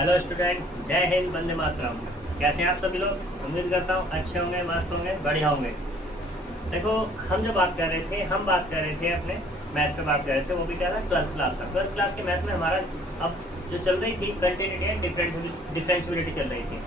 Hello student, जय हिंद, वंदे मातरम। कैसे हैं आप सभी लोग? उम्मीद करता हूँ अच्छे होंगे, मस्त होंगे, बढ़िया होंगे। देखो, हम बात कर रहे थे अपने मैथ पे बात कर रहे थे। वो भी क्या था, 12th क्लास का। 12th क्लास के मैथ में हमारा अब जो चल रही थी कंटिन्यूटी एंड डिफरेंशियबिलिटी चल रही थी।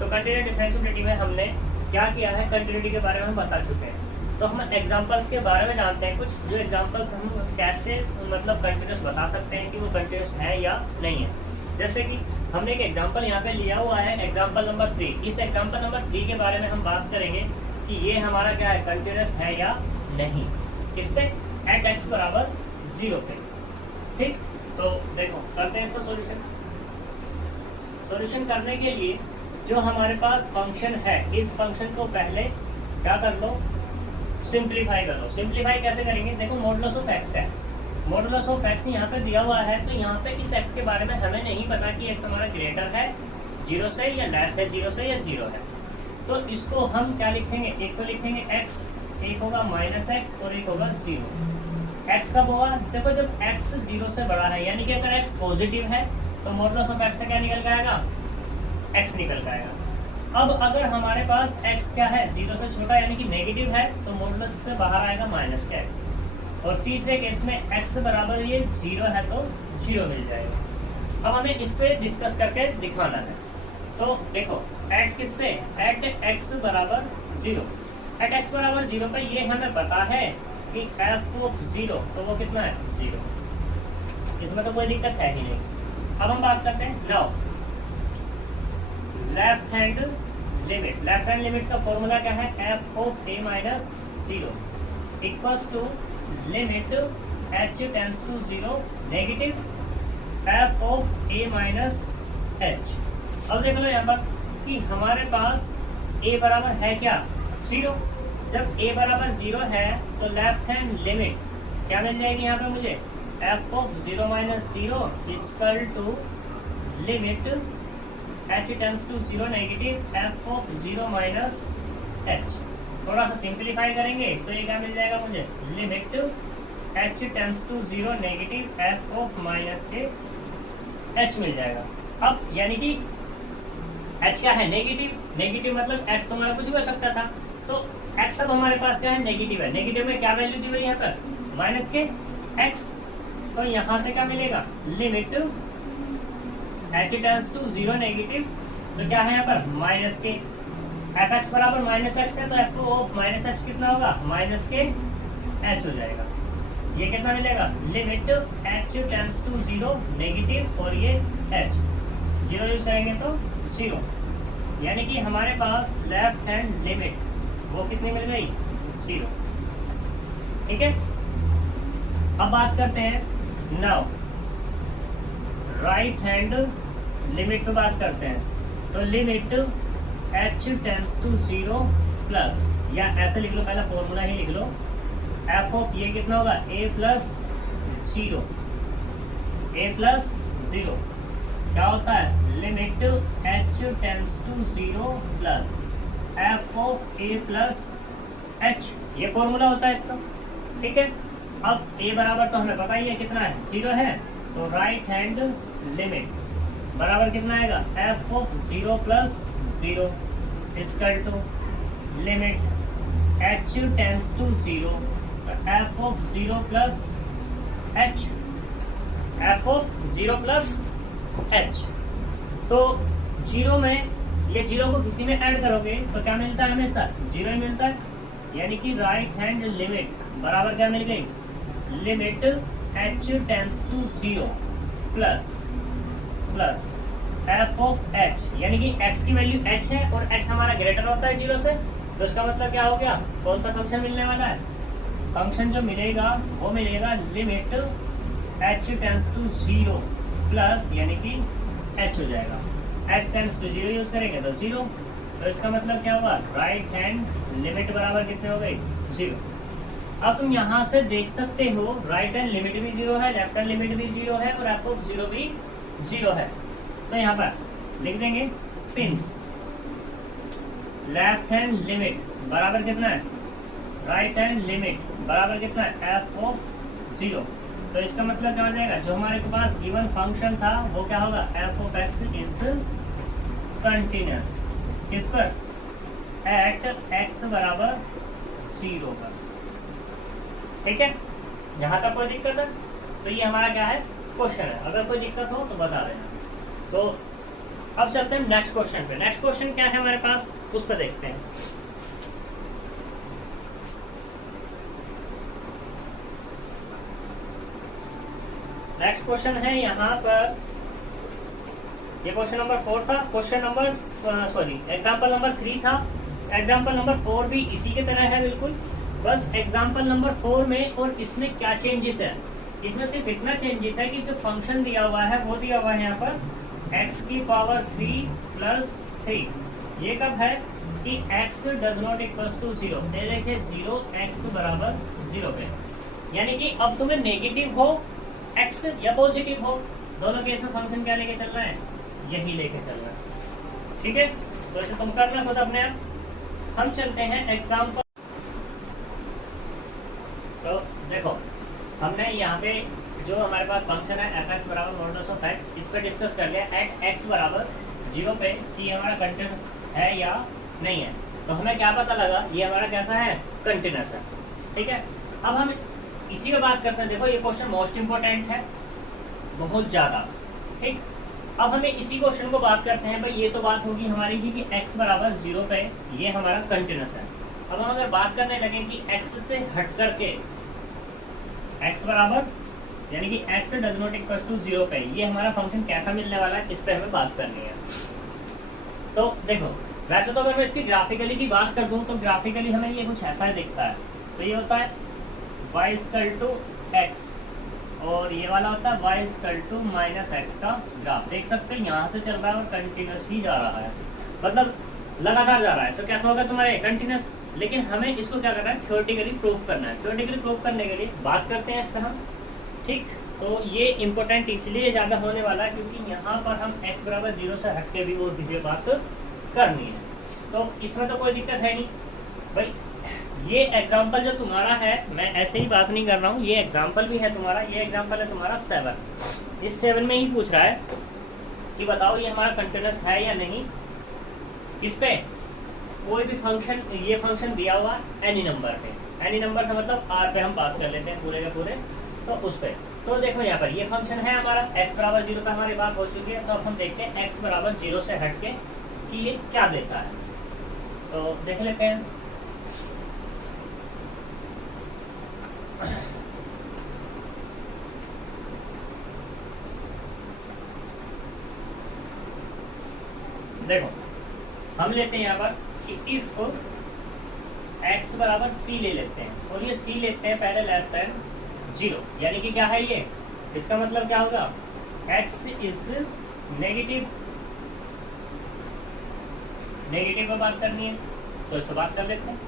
तो कंटिन्यूटी डिफरेंशिबिलिटी में हमने क्या किया है, कंटिन्यूटी के बारे में हम बता चुके हैं। तो हम एग्जाम्पल्स के बारे में जानते हैं कुछ, जो एग्जाम्पल्स हम कैसे मतलब कंटिन्यूस बता सकते हैं कि वो कंटिन्यूस है या नहीं है। जैसे कि हमने एक एग्जाम्पल यहाँ पे लिया हुआ है, एग्जाम्पल नंबर 3। इस एग्जाम्पल नंबर 3 के बारे में हम बात करेंगे कि ये हमारा क्या है, कंटिन्यूस है या नहीं। इस पे एट एक्स बराबर 0 पे। ठीक, तो देखो करते हैं इसका सॉल्यूशन। सॉल्यूशन करने के लिए जो हमारे पास फंक्शन है, इस फंक्शन को पहले क्या कर लो, सिंप्लीफाई कर लो। सिंप्लीफाई कैसे करेंगे? देखो, मॉडुलस ऑफ एक्स है, मॉडुलस ऑफ एक्स यहाँ पे दिया हुआ है। तो यहाँ पे इस एक्स के बारे में हमें नहीं पता कि एक्स हमारा ग्रेटर है 0 से या लेस है 0 से या 0 है। तो इसको हम क्या लिखेंगे, एक तो लिखेंगे एक्स, एक होगा माइनस एक्स और एक होगा 0। एक्स कब होगा? देखो, जब एक्स 0 से बड़ा है, यानी कि अगर एक्स पॉजिटिव है तो मॉडुलस ऑफ एक्स से क्या निकल के आएगा, एक्स निकल के आएगा। अब अगर हमारे पास x क्या है, 0 से छोटा यानी कि नेगेटिव है, तो मॉडुलस से बाहर आएगा माइनस का x। और तीसरे केस में x बराबर ये 0 है तो 0 मिल जाएगा। अब हमें इस पे डिस्कस करके दिखाना है। तो देखो, एट किस पे, एट x बराबर 0। एट x बराबर 0 पे ये हमें पता है कि f ऑफ 0, तो वो कितना है, 0। इसमें तो कोई दिक्कत है ही नहीं। अब हम बात करते हैं now left hand limit. Left hand limit का फॉर्मूला क्या है, f of a minus 0 equals to limit h tends to 0 negative f of a minus h। अब देख लो यहाँ पर कि हमारे पास a बराबर है क्या, 0। जब a बराबर 0 है तो लेफ्ट हैंड लिमिट क्या मिल जाएगी यहाँ पे मुझे, f of 0 minus 0 equal to limit h tends to 0 negative f of 0 minus h। थोड़ा सा सिंप्लीफाई करेंगे तो ये क्या मिल जाएगा मुझे, limit h tends to 0 negative f of minus के h मिल जाएगा। अब यानी कि h क्या है, नेगेटिव। नेगेटिव मतलब x हमारा कुछ भी हो सकता था, तो x अब हमारे पास क्या है, नेगेटिव है। नेगेटिव में क्या वैल्यू दी हुई है यहाँ पर, माइनस के x। तो यहाँ से क्या मिलेगा, limit h tends to 0 negative, तो क्या है यहाँ पर माइनस के, fx बराबर माइनस एक्स है, तो f ऑफ माइनस एच कितना होगा, माइनस के h हो जाएगा। ये कितना मिलेगा, limit h tends to 0 negative और ये h 0 यूज करेंगे तो 0, यानी कि हमारे पास लेफ्ट हैंड लिमिट वो कितनी मिल गई, 0। ठीक है, अब बात करते हैं नाउ राइट हैंड लिमिट पे बात करते हैं। तो limit h tends to 0 plus, या ऐसे लिख लो, पहला फॉर्मूला ही लिख लो, f ऑफ ये कितना होगा, a प्लस 0। a प्लस 0 क्या होता है, limit h tends to 0 plus f of a plus h। ये फॉर्मूला होता है इसका। ठीक है, अब a बराबर तो हमें पता ही है कितना है, 0 है, तो राइट हैंड लिमिट बराबर कितना आएगा, f of 0 plus 0 equal to limit h tends to 0, तो f of 0 plus h, f of 0 plus h। तो 0 में ये 0 को किसी में ऐड करोगे तो क्या मिलता है, हमेशा 0 ही मिलता है। यानी कि राइट हैंड लिमिट बराबर क्या मिल गई, limit h tends to 0 plus plus f of h, यानी कि x की वैल्यू h है और h हमारा ग्रेटर होता है 0 से, तो इसका मतलब क्या हो गया, कौन सा फंक्शन मिलने वाला है, फंक्शन जो मिलेगा वो मिलेगा limit h tends to 0 plus, यानी कि h हो जाएगा, h टेंड्स टू 0 यूज करेंगे तो 0। तो इसका मतलब क्या हुआ, राइट हैंड लिमिट बराबर कितने हो गई, 0। अब तुम यहाँ से देख सकते हो राइट हैंड लिमिट भी 0 है, लेफ्ट हैंड लिमिट भी 0 है और f ऑफ 0 भी 0 है। तो यहाँ पर लिख देंगे सिंस लेफ्ट हैंड लिमिट बराबर कितना है, राइट हैंड लिमिट बराबर कितना है, f ऑफ 0 तो इसका मतलब क्या हो जाएगा, जो हमारे पास गिवन फंक्शन था वो क्या होगा, F of x is continuous किस पर, एट एक्स बराबर 0 पर। ठीक है, यहाँ तक कोई दिक्कत है? तो ये हमारा क्या है, क्वेश्चन है। अगर कोई दिक्कत हो तो बता देना। तो अब चलते हैं नेक्स्ट क्वेश्चन पे। नेक्स्ट क्वेश्चन क्या है हमारे पास, उस पर देखते हैं। नेक्स्ट क्वेश्चन है यहाँ पर, ये क्वेश्चन नंबर 4 था। क्वेश्चन नंबर एग्जाम्पल नंबर 3 था। एग्जाम्पल नंबर 4 भी इसी की तरह है बिल्कुल, बस एग्जाम्पल नंबर 4 में और इसमें क्या चेंजेस है, इसमें सिर्फ इतना चेंजेस है कि जो फंक्शन दिया हुआ है वो दिया हुआ है यहाँ पर x की पावर 3 प्लस 3। ये कब है कि x does not equals to 0, ये देखिए 0 x बराबर 0 पे, यानी कि अब तुम्हें नेगेटिव हो x या पॉजिटिव हो, दोनों केस में फंक्शन क्या लेके चलना है, यही लेके चलना है। ठीक है, तो इसे तुम करना खुद अपने आप। हम चलते हैं एग्जाम्पल। तो देखो, हमने यहाँ पे जो हमारे पास फंक्शन है एफ एक्स बराबर मॉडुलस ऑफ एक्स, इस पर डिस्कस कर लिया एट एक्स बराबर 0 पे कि हमारा कंटिन्यूस है या नहीं है। तो हमें क्या पता लगा, ये हमारा कैसा है, कंटिन्यूस है। ठीक है, अब हम इसी पे बात करते हैं। देखो ये क्वेश्चन मोस्ट इंपोर्टेंट है, बहुत ज़्यादा। ठीक, अब हमें इसी क्वेश्चन को बात करते हैं। भाई ये तो बात होगी हमारी कि x बराबर 0 पे ये हमारा कंटिन्यूस है। अब हम अगर बात करने लगे कि x से हट करके x बराबर यानी कि x does not equal to 0 पे ये हमारा फंक्शन कैसा मिलने वाला है, इस पर हमें बात करनी है। तो देखो, वैसे तो अगर मैं इसकी ग्राफिकली की बात कर दूं तो ग्राफिकली हमें ये कुछ ऐसा दिखता है। तो ये होता है y इक्वल टू x और ये वाला होता है y equal to minus x का ग्राफ। देख सकते हैं यहाँ से चल रहा है और कंटिन्यूस ही जा रहा है, मतलब लगातार जा रहा है। तो कैसा होगा तुम्हारे, कंटिन्यूस। लेकिन हमें इसको क्या करना है, थ्योरेटिकली प्रूफ करना है। थ्योरेटिकली प्रूफ करने के लिए बात करते हैं इस पर हम। ठीक, तो ये इंपॉर्टेंट इसलिए ज़्यादा होने वाला है क्योंकि यहाँ पर हम x बराबर 0 से हट के भी और किसी बात करनी है। तो इसमें तो कोई दिक्कत है नहीं भाई। ये एग्जाम्पल जो तुम्हारा है, मैं ऐसे ही बात नहीं कर रहा हूँ, ये एग्जाम्पल भी है तुम्हारा। ये एग्जाम्पल है तुम्हारा 7। इस 7 में ही पूछ रहा है कि बताओ ये हमारा कंटिन्यूस है या नहीं। किस पे, कोई भी फंक्शन, ये फंक्शन दिया हुआ एनी नंबर पे, एनी नंबर से मतलब r पे हम बात कर लेते हैं पूरे के पूरे। तो उस पे तो देखो यहाँ पर ये फंक्शन है हमारा x बराबर 0 पे हमारी बात हो चुकी है। तो अब हम देखते हैं x बराबर 0 से हट के कि ये क्या देता है। तो देख लेते हैं। देखो, हम लेते हैं यहाँ पर कि इफ x बराबर c ले लेते हैं और ये c लेते हैं पहले लेस देन 0, यानी कि क्या है ये, इसका मतलब क्या होगा, x इज नेगेटिव। नेगेटिव पर बात करनी है तो इस पर बात कर लेते हैं।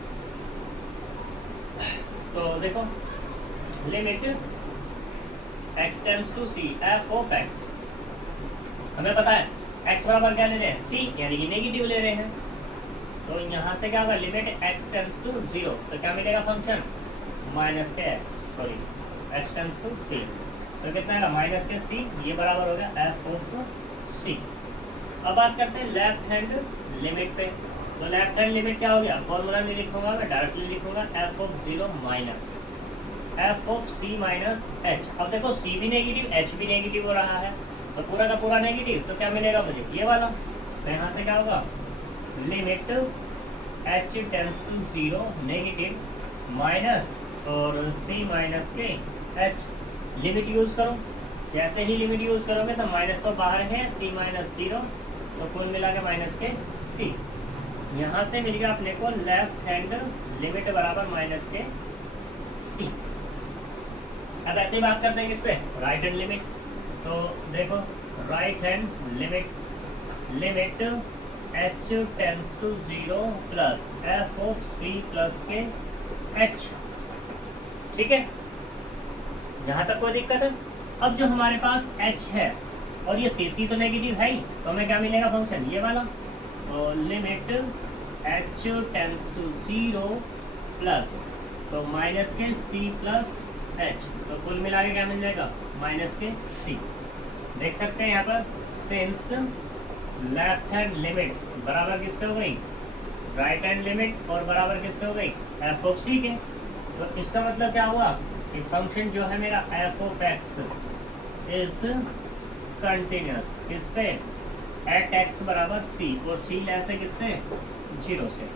तो देखो, limit x tends to c f of x, हमें पता है x बराबर क्या ले रहे हैं, c, यानी कि नेगेटिव ले रहे हैं। तो यहाँ से क्या होगा, लिमिट x टेंड्स टू 0, तो क्या मिलेगा फंक्शन, माइनस के x टेंड्स टू c, तो कितना है माइनस के c, ये बराबर हो गया f ऑफ c। अब बात करते हैं लेफ्ट हैंड लिमिट पे। तो लेफ्ट हैंड लिमिट क्या हो गया, फॉर्मूला नहीं लिखूंगा मैं, डायरेक्टली लिखूंगा f of 0 minus f of c minus h। अब देखो c भी नेगेटिव h भी नेगेटिव हो रहा है, तो पूरा का पूरा नेगेटिव, तो क्या मिलेगा मुझे, ये वाला। तो यहाँ से क्या होगा, limit h tends to 0 negative minus और c माइनस के h। लिमिट यूज़ करो, जैसे ही लिमिट यूज़ करोगे तो माइनस तो बाहर है, c माइनस 0, तो कुल मिला के माइनस के c। यहाँ से मिल गया अपने को लेफ्ट हैंड लिमिट बराबर माइनस के c। अब ऐसे ही बात करते हैं किस पे, राइट हैंड लिमिट। तो देखो, right hand limit h tends to 0 plus f of c plus के h। ठीक है, यहाँ तक कोई दिक्कत है। अब जो हमारे पास h है और ये c तो नेगेटिव है ही, तो हमें क्या मिलेगा फंक्शन, ये वाला। तो limit h tends to 0 plus, तो माइनस के c प्लस एच, तो कुल मिला के क्या मिल जाएगा माइनस के सी। देख सकते हैं यहाँ पर सिंस लेफ्ट हैंड लिमिट बराबर किसके हो गई, राइट हैंड लिमिट, और बराबर किसके हो गई, एफ ऑफ सी के। तो इसका मतलब क्या हुआ कि फंक्शन जो है मेरा F of x is continuous किस पे, एट एक्स बराबर सी, और सी लेस है किससे, 0 से।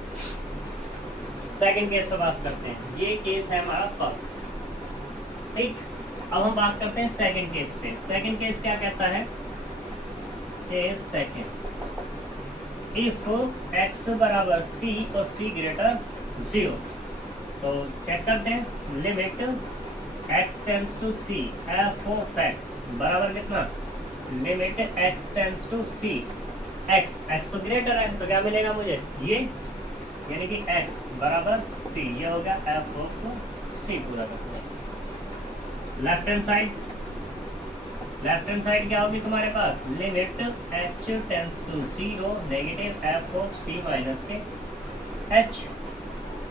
सेकंड केस पे बात करते हैं, ये केस है हमारा फर्स्ट, ठीक। अब हम बात करते हैं सेकंड केस पे। सेकंड केस क्या कहता है, केस सेकंड, इफ एक्स बराबर सी और सी ग्रेटर 0, तो चेक करते हैं limit x tends to c f of x बराबर कितना, limit x tends to c, x तो ग्रेटर है तो क्या मिलेगा मुझे, ये यानी कि x बराबर c, ये हो गया एफ ऑफ c पूरा का पूरा। लेफ्ट हैंड साइड क्या होगी तुम्हारे पास, limit h tends to 0 negative F of c minus के h,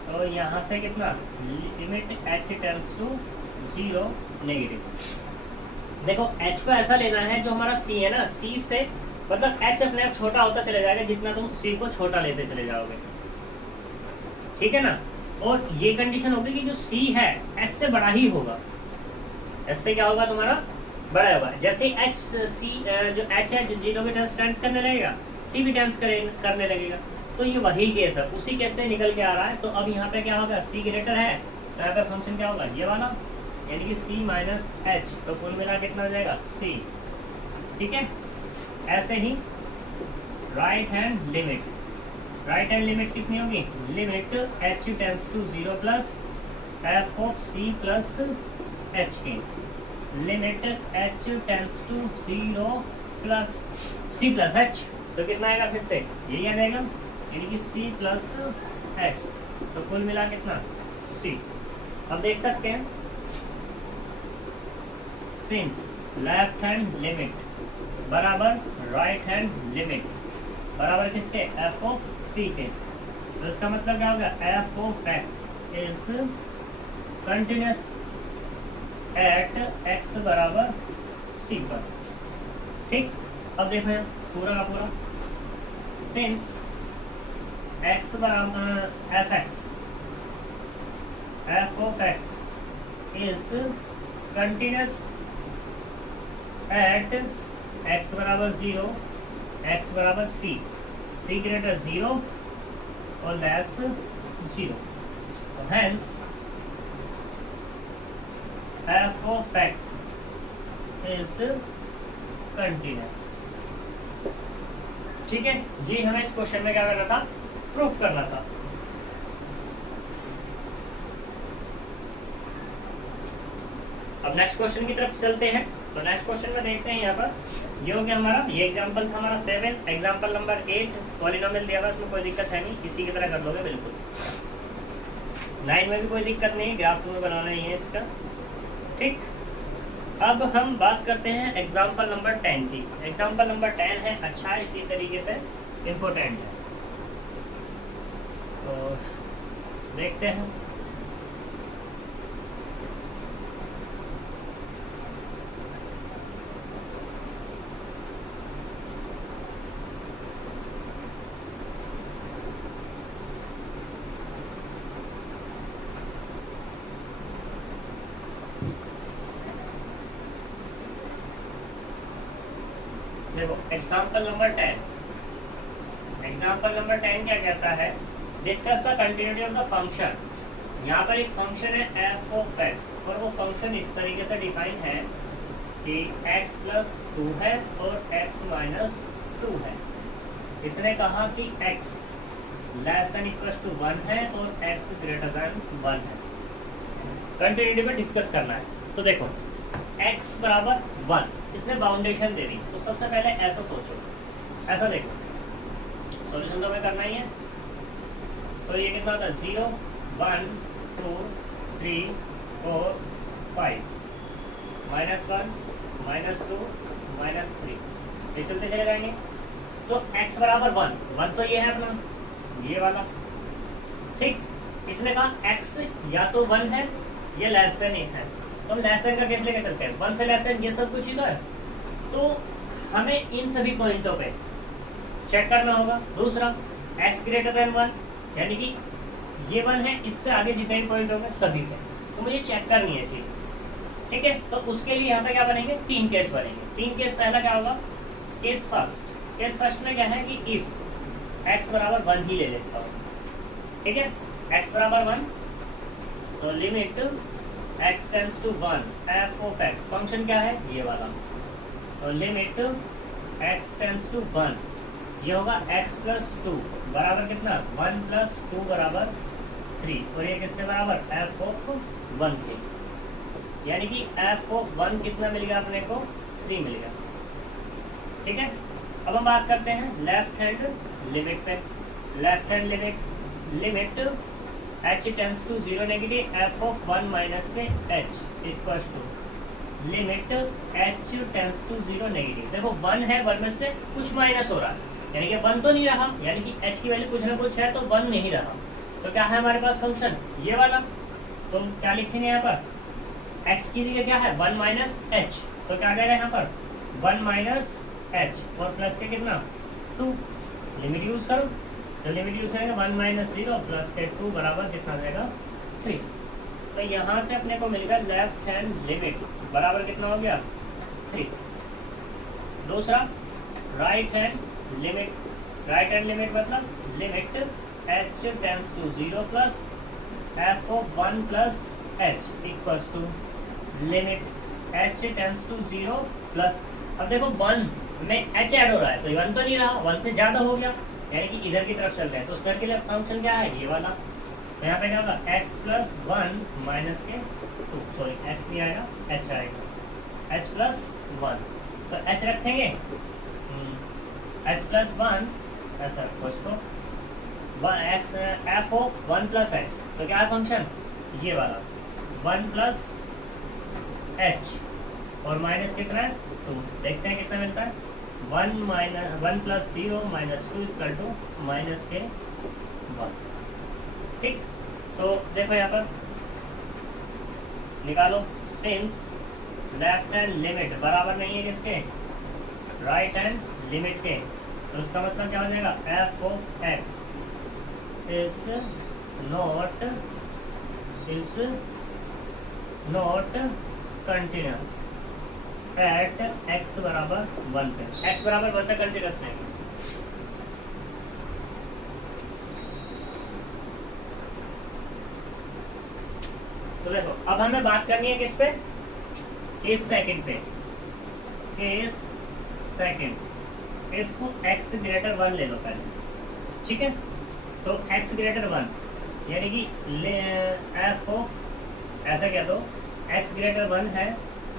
तो यहाँ से कितना, limit h tends to 0 negative. देखो h को ऐसा लेना है जो हमारा c है ना, c से मतलब h अपने आप छोटा होता चले जाएगा जितना तुम c को छोटा लेते चले जाओगे, ठीक है ना। और ये कंडीशन होगी कि जो c है h से बड़ा ही होगा, h से क्या होगा तुम्हारा, बड़ा होगा। जैसे h c जो h है 0 के टेंस करने लगेगा, c भी टेंस करने लगेगा, तो ये वही केस है, उसी केस से निकल के आ रहा है। तो अब यहाँ पे क्या होगा, c ग्रेटर है तो यहाँ पे फंक्शन क्या होगा, ये वाला, यानी कि c माइनस h, तो कुल मिला कितना हो जाएगा c, ठीक है। ऐसे ही राइट हैंड लिमिट कितनी होगी, limit h tends to 0 plus f of c plus h की, limit h tends to 0 plus c plus h, तो कितना आएगा फिर से यही आ जाएगा, यानी कि c प्लस h, तो कुल मिला कितना c। अब देख सकते हैं सिंस लेफ्ट हैंड लिमिट बराबर राइट हैंड लिमिट बराबर किसके, एफ ऑफ सी के, तो इसका मतलब क्या होगा, F of x is continuous at x बराबर सी पर, ठीक। अब देखो यहाँ पूरा का पूरा, सिंस एक्स बराबर F of x is continuous at x बराबर 0, एक्स बराबर सी ग्रेटर 0 और लेस 0, तो hence F of x is continuous, ठीक है। ये हमें इस क्वेश्चन में क्या करना था, प्रूफ करना था। अब नेक्स्ट क्वेश्चन की तरफ चलते हैं। तो नेक्स्ट क्वेश्चन में देखते हैं यहाँ पर, ये हो गया हमारा, ये एग्जांपल था हमारा 7, एग्जांपल नंबर 8 पॉलिनोमियल दिया हुआ, इसमें कोई दिक्कत है नहीं, इसी की तरह कर लोगे बिल्कुल। 9 में भी कोई दिक्कत नहीं, ग्राफ तुम्हें बनाना ही है इसका, ठीक। अब हम बात करते हैं एग्जांपल नंबर 10 की। एग्जांपल नंबर 10 है, अच्छा है, इसी तरीके से इम्पोर्टेंट है, तो देखते हैं। देखो एग्जाम्पल नंबर 10 क्या कहता है, discuss the continuity of the function. यहाँ पर एक फंक्शन है एफ ऑफ एक्स, और वो फंक्शन इस तरीके से डिफाइन है कि x प्लस 2 है और x माइनस 2 है। इसने कहा कि x less than equal to 1 है और x ग्रेटर देन 1 है। कंटिन्यूटी पर डिस्कस करना है। तो देखो x बराबर 1, इसने बाउंडेशन दे दी, तो सबसे पहले ऐसा सोचो, ऐसा देखो, सॉल्यूशन तो हमें करना ही है। तो ये कितना था, 0 1 2 3 4 5 -1 -2 -3, ये चलते चले जाएंगे। तो x बराबर 1 तो ये है अपना ये वाला, ठीक। इसने कहा x या तो 1 है या लेस देन 1 है, तो हम लेस देन का केस लेके चलते हैं, 1 से लेस देन ये सब कुछ ही तो है। तो हमें इन सभी पॉइंटों पे चेक करना होगा। दूसरा x ग्रेटर देन 1, यानी कि ये 1 है, इससे आगे जितने भी पॉइंट होंगे सभी पे तो मुझे चेक करनी है चीज, ठीक है। तो उसके लिए यहाँ पे क्या बनेंगे, 3 केस बनेंगे। 3 केस, पहला क्या होगा, केस फर्स्ट। केस फर्स्ट में क्या है कि इफ x बराबर 1 ही ले लेता हूँ, ठीक है। x बराबर 1, तो limit x tends to 1 f of x, function क्या है ये वाला, तो लिमिट x टेंड्स टू 1, ये होगा x प्लस 2 बराबर कितना, 1 प्लस 2 बराबर 3, और ये किसके बराबर, f ऑफ 1 के, यानी कि f ऑफ 1 कितना मिल गया अपने को, 3 मिल गया, ठीक है। अब हम बात करते हैं लेफ्ट हैंड लिमिट पे। Left hand limit h tends to 0 negative f of 1 minus के h equals to limit h tends to 0 negative. देखो 1 है, 1 में से कुछ माइनस हो रहा है, यानी कि 1 तो नहीं रहा, यानी कि h की वैल्यू कुछ ना कुछ है, तो 1 नहीं रहा। तो क्या है हमारे पास फंक्शन ये वाला, तो क्या लिखेंगे यहाँ पर, x की लिए क्या है 1 माइनस h, तो क्या आ जाएगा यहाँ पर 1 माइनस h और प्लस के कितना 2, लिमिट यूज करो, तो लिमिट यूज करेंगे 1 माइनस 0 प्लस के 2 बराबर कितना आ जाएगा 3। तो यहाँ से अपने को मिल गया लेफ्ट हैंड लिमिट बराबर कितना हो गया 3। दूसरा right hand limit. Right hand limit मतलब limit h tends to 0 plus f of 1 plus h equals to limit h tends to 0 plus, अब देखो 1 में h ऐड हो रहा है, तो 1 तो नहीं रहा, 1 से ज़्यादा हो गया, यानी कि इधर की तरफ चल रहे हैं, तो उस तरह के लिए फंक्शन क्या है ये वाला। तो यहाँ पे क्या होगा x प्लस 1 माइनस के 2, सॉरी x नहीं आएगा h आएगा, h प्लस 1, तो h रखेंगे h प्लस 1 ऐसा कुछ, तो x f of 1 plus h, तो क्या है फंक्शन ये वाला 1 प्लस h और माइनस कितना है 2, देखते हैं कितना मिलता है 1 plus 0 minus 2 equal to minus के 1, ठीक। तो देखो यहाँ पर निकालो, सिंस लेफ्ट हैंड लिमिट बराबर नहीं है किसके, राइट हैंड लिमिट के, तो उसका मतलब क्या हो जाएगा f of x is not continuous at x बराबर 1 पे, x बराबर 1 पे कंटिन्यूस नहीं। तो देखो अब हमें बात करनी है किस पे, केस सेकंड पे। Case second if x greater 1 ले लो पहले, ठीक है। तो x ग्रेटर 1 यानी कि f ऑफ, ऐसा क्या दो x ग्रेटर 1 है,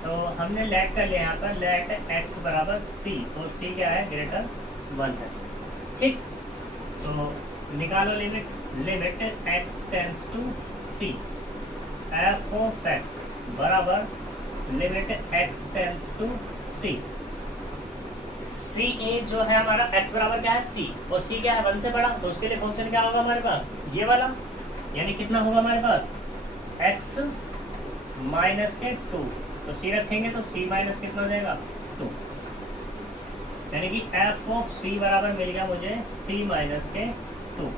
तो हमने लेट कर लिया यहाँ पर, लेट x बराबर c, तो c क्या है ग्रेटर 1 है, ठीक। तो निकालो limit x tends to c, f of x बराबर limit x tends to c। c जो है हमारा x बराबर क्या है c, और c क्या है 1 से बड़ा, तो उसके लिए फंक्शन क्या होगा हमारे पास ये वाला, यानी कितना होगा हमारे पास x माइनस के 2, तो c रखेंगे तो c माइनस कितना हो जाएगा 2, यानी कि f ऑफ c बराबर मिल गया मुझे c माइनस के 2,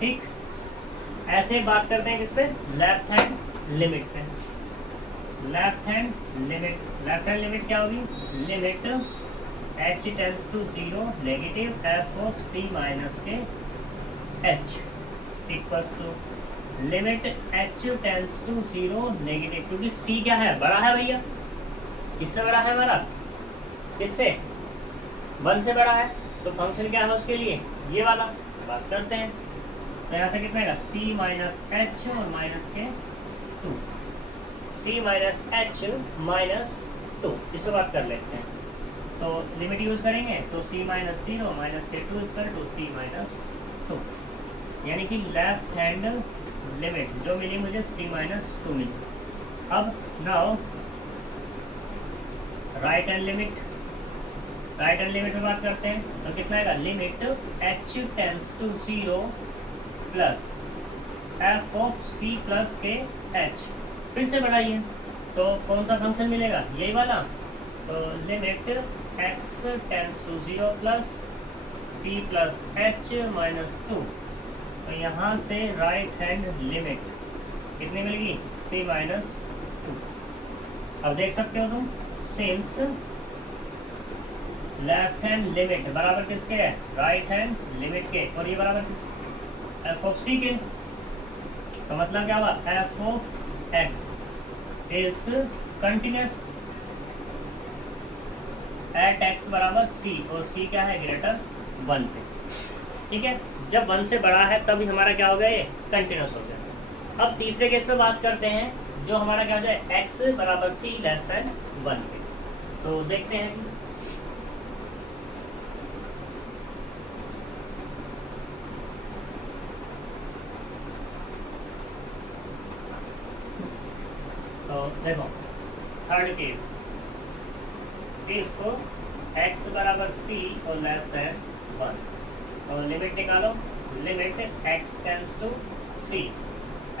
ठीक। ऐसे बात करते हैं किस पे, लेफ्ट हैंड लिमिट पे। लेफ्ट हैंड लिमिट क्या होगी, limit h tends to 0 negative f of c minus के h equals to limit h tends to 0 negative, क्योंकि c क्या है बड़ा है भैया, इससे बड़ा है हमारा, इससे 1 से बड़ा है, तो फंक्शन क्या है उसके लिए ये वाला। बात करते हैं, तो यहाँ से कितना है c माइनस h और माइनस के 2, c माइनस h माइनस 2, इस पर बात कर लेते हैं। तो लिमिट यूज करेंगे तो c माइनस 0 माइनस के 2 इक्वल टू c माइनस 2, यानी कि लेफ्ट हैंड लिमिट जो मिली मुझे c माइनस 2 मिली। अब नाउ राइट हैंड लिमिट में बात करते हैं, तो कितना आएगा limit h tends to 0 plus f of c plus के h, फिर से बढ़ाइए तो कौन सा फंक्शन मिलेगा, यही वाला। तो limit x tends to 0 plus c plus h minus 2। तो यहाँ से राइट हैंड लिमिट कितनी मिलेगी, c माइनस 2। अब देख सकते हो तुम, सिंस लेफ्ट हैंड लिमिट बराबर किसके है, राइट हैंड लिमिट के, और ये बराबर किसके, एफ ऑफ सी के। तो मतलब क्या हुआ, F of x is continuous at x बराबर सी, और सी क्या है, ग्रेटर 1 पे। ठीक है, जब 1 से बड़ा है तभी हमारा क्या हो गया, ये कंटिन्यूस हो गया। अब तीसरे केस पे बात करते हैं, जो हमारा क्या हो जाए, एक्स बराबर सी लेस देन 1 पे। तो देखते हैं, तो देखो थर्ड केस, इफ x बराबर c और लेस देन 1, तो लिमिट निकालो, limit x tends to c,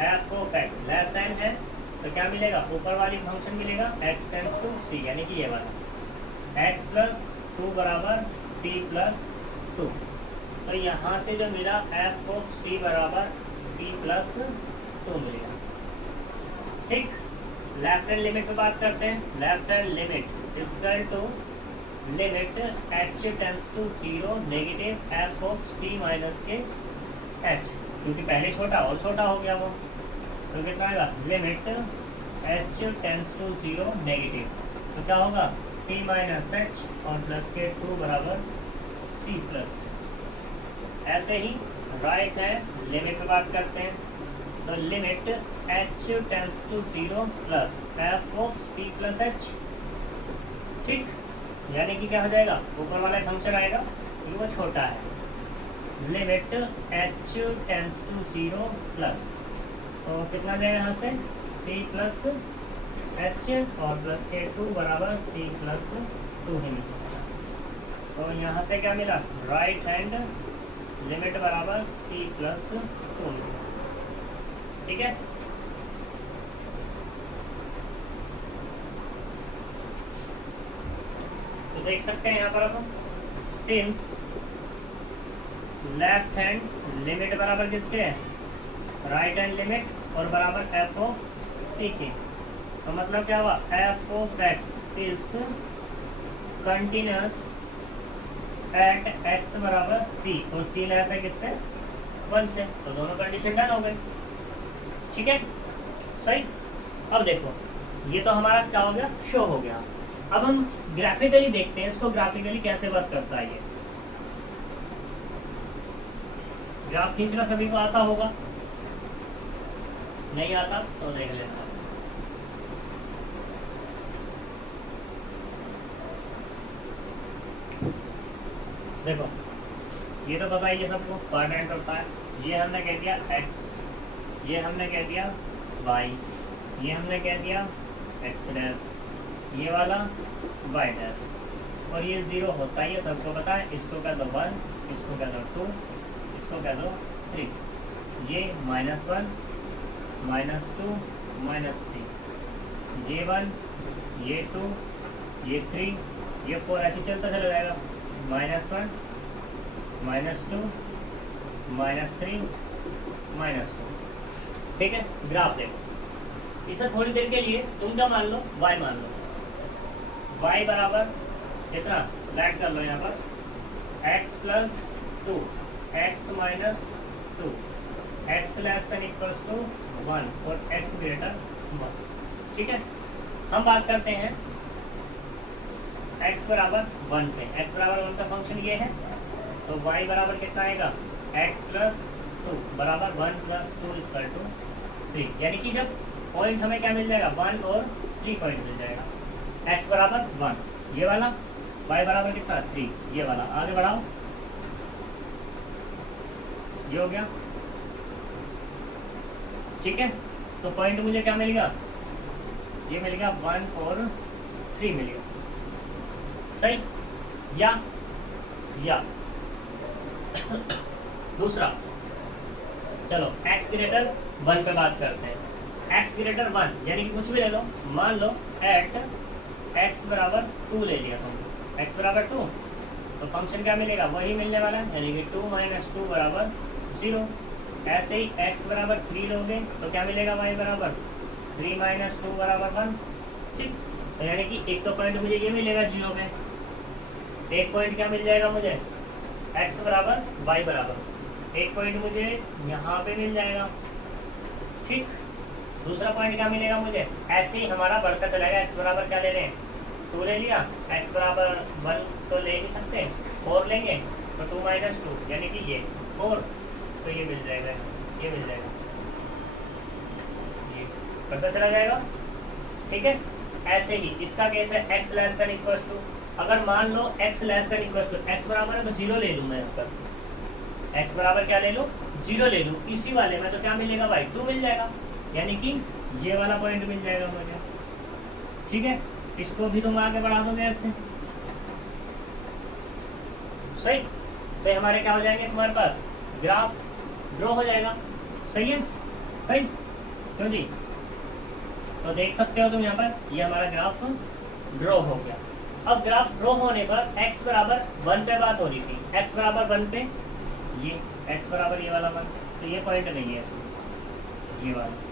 f of x less than है, तो क्या मिलेगा, ऊपर वाली फंक्शन मिलेगा x टेंस टू c, यानी कि ये वाला x प्लस 2 बराबर c प्लस 2। तो यहाँ से जो मिला f ऑफ c बराबर c प्लस 2 मिलेगा। ठीक, लेफ्ट हैंड लिमिट पे बात करते हैं। Left hand limit equal to limit h tends to 0 negative f of c minus के h, क्योंकि पहले छोटा और छोटा हो गया वो, तो कितना आएगा, limit h tends to 0 negative, तो क्या होगा, c माइनस h और प्लस के 2 बराबर c प्लस। ऐसे ही राइट हैंड लिमिट पे बात करते हैं, तो limit h tends to 0 plus f of c plus h। ठीक, यानी कि क्या हो जाएगा, ऊपर वाला फंक्शन आएगा क्योंकि वो छोटा है, limit h tends to 0 plus, तो कितना जाएगा यहाँ से, c प्लस h और प्लस के 2 बराबर c प्लस 2 ही मिलेगा। तो यहाँ से क्या मिला, राइट हैंड लिमिट बराबर c प्लस 2 मिलेगा। ठीक है, तो देख सकते हैं यहाँ पर अपन, सिंस लेफ्ट हैंड लिमिट बराबर किसके है, राइट हैंड लिमिट और बराबर एफ ऑफ सी के, तो मतलब क्या हुआ, F of x is continuous at x बराबर सी, और सी लेस है किससे, 1 से, तो दोनों कंडीशन डन हो गई। ठीक है, सही। अब देखो ये तो हमारा क्या हो गया, शो हो गया। अब हम ग्राफिकली देखते हैं इसको, ग्राफिकली कैसे वर्क करता है। ये ग्राफ खींचना सभी को आता होगा, नहीं आता तो देख लेना। देखो ये तो पता ही है सबको, क्वाड्रेंट होता है। ये हमने कह दिया x, ये हमने कह दिया y, ये हमने कह दिया x डैश, ये वाला y डैश, और ये 0 होता ही है, सबको पता है। इसको कह दो 1, इसको कह दो 2, इसको कह दो 3, ये -1, -2, -3, ये 1, ये 2, ये 3, ये 4, ऐसे चलता चला जाएगा, -1, -2, -3, -4। ठीक है, ग्राफ देखो, इसे थोड़ी देर के लिए तुम क्या मान लो, y मान लो। y बराबर कितना, लाइट कर लो यहाँ पर, x plus 2, x minus 2, x less than equals to 1 और x ग्रेटर 1। ठीक है, हम बात करते हैं x बराबर 1 पे। x बराबर 1 का फंक्शन ये है, तो y बराबर कितना आएगा, x प्लस 2 बराबर 1 प्लस 2 इक्वल टू 3, यानी कि जब पॉइंट हमें क्या मिल जाएगा, 1 और 3 पॉइंट मिल जाएगा। x बराबर 1 ये वाला, y बराबर कितना 3 ये वाला। आगे बढ़ाओ, ये हो गया। ठीक है, तो पॉइंट मुझे क्या मिलेगा, ये मिलेगा 1 और 3 मिलेगा, सही। या दूसरा, चलो x ग्रेटर 1 पे बात करते हैं। x ग्रेटर 1, यानी कि कुछ भी ले लो, मान लो एट x बराबर 2 ले लिया तुमने, x बराबर 2, तो फंक्शन क्या मिलेगा, वही मिलने वाला है, यानी कि 2 - 2 बराबर 0। ऐसे ही x बराबर 3 लोगे तो क्या मिलेगा, y बराबर 3 - 2 बराबर 1। ठीक, तो यानी कि एक तो पॉइंट मुझे ये मिलेगा 0 पे, एक पॉइंट क्या मिल जाएगा मुझे, x बराबर y बराबर, एक पॉइंट मुझे यहाँ पे मिल जाएगा। ठीक, दूसरा पॉइंट क्या मिलेगा मुझे, ऐसे ही हमारा बढ़ता चलेगा। x बराबर क्या ले लें, 2 ले लिया, x बराबर 1 तो ले नहीं सकते, 4 लेंगे तो 2 - 2 यानी कि ये 4, तो ये मिल जाएगा, ये मिल जाएगा, ये बढ़ता चला जाएगा। ठीक है, ऐसे ही इसका केस है x less than equal to, अगर मान लो x less than equal to, x बराबर है तो 0 ले लूँ मैं, यहाँ पर x बराबर क्या ले लूँ, 0 ले लूँ, इसी वाले में तो क्या मिलेगा भाई, 2 मिल जाएगा, यानी कि ये वाला पॉइंट मिल जाएगा मुझे। ठीक है, इसको भी तुम आगे बढ़ा दोगे ऐसे, सही, तो ये हमारे क्या हो जाएंगे, तुम्हारे पास ग्राफ ड्रॉ हो जाएगा। सही है, सही, क्यों जी, तो देख सकते हो तुम यहाँ पर, ये हमारा ग्राफ ड्रॉ हो गया। अब ग्राफ ड्रॉ होने पर x बराबर 1 पे बात हो रही थी, x बराबर 1 पे ये x बराबर ये वाला 1, तो ये पॉइंट नहीं है इसमें, ये वाला।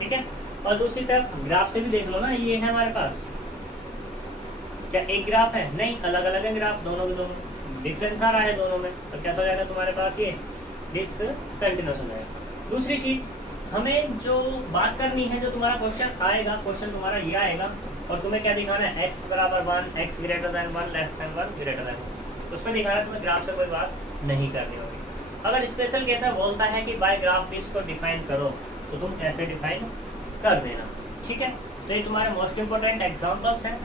ठीक है, और दूसरी तरफ ग्राफ से भी देख लो ना, ये है हमारे पास, क्या एक ग्राफ है, नहीं, अलग अलग है ग्राफ, दोनों के दोनों डिफरेंस आ रहा है दोनों में, तो कैसा हो जाएगा तुम्हारे पास, ये डिसकंटिन्यूअस हो जाएगा। दूसरी चीज हमें जो बात करनी है, जो तुम्हारा क्वेश्चन आएगा, क्वेश्चन तुम्हारा ये आएगा और तुम्हें क्या दिखाना है, x बराबर 1, x greater than 1, less than 1, greater than 1, उसमें दिखाना है, तुम्हें ग्राफ से कोई बात नहीं करनी होगी। अगर स्पेशल केस है, बोलता है कि बाय ग्राफ भी इसको डिफाइन करो, तो तुम ऐसे डिफाइन कर देना। ठीक है, तो ये तुम्हारे मोस्ट इंपॉर्टेंट एग्जाम्पल्स हैं,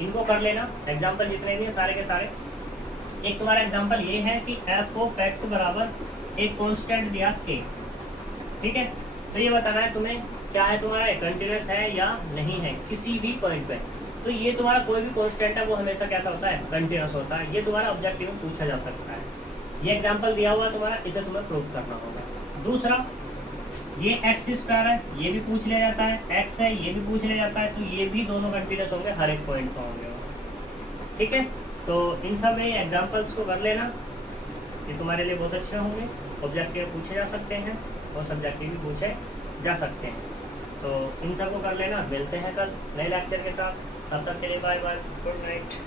इनको कर लेना, एग्जाम्पल जितने भी हैं सारे के सारे। एक तुम्हारा एग्जाम्पल ये है कि एफ ऑफ एक्स बराबर एक कॉन्स्टेंट दिया k, ठीक है, तो ये बताना है तुम्हें क्या है, तुम्हारा कंटिन्यूस है या नहीं है किसी भी पॉइंट पे। तो ये तुम्हारा कोई भी कांस्टेंट है वो हमेशा कैसा होता है, कंटिन्यूस होता है, ये तुम्हारा ऑब्जेक्टिव में पूछा जा सकता है। ये एग्जांपल दिया हुआ तुम्हारा, इसे तुम्हें प्रूफ करना होगा। दूसरा, ये एक्स स्क्वायर है, ये भी पूछ लिया जाता है, एक्स है ये भी पूछ लिया जाता है, तो ये भी दोनों कंटिन्यूस होंगे, हर एक पॉइंट पर होंगे। ठीक है, तो इन सब में एग्जाम्पल्स को कर लेना, ये तुम्हारे लिए बहुत अच्छे होंगे, ऑब्जेक्टिव पूछे जा सकते हैं और सब्जेक्टिव भी पूछे जा सकते हैं। तो इन सब को कर लेना, मिलते हैं कल नए लेक्चर के साथ, तब तक के लिए बाय बाय, गुड नाइट।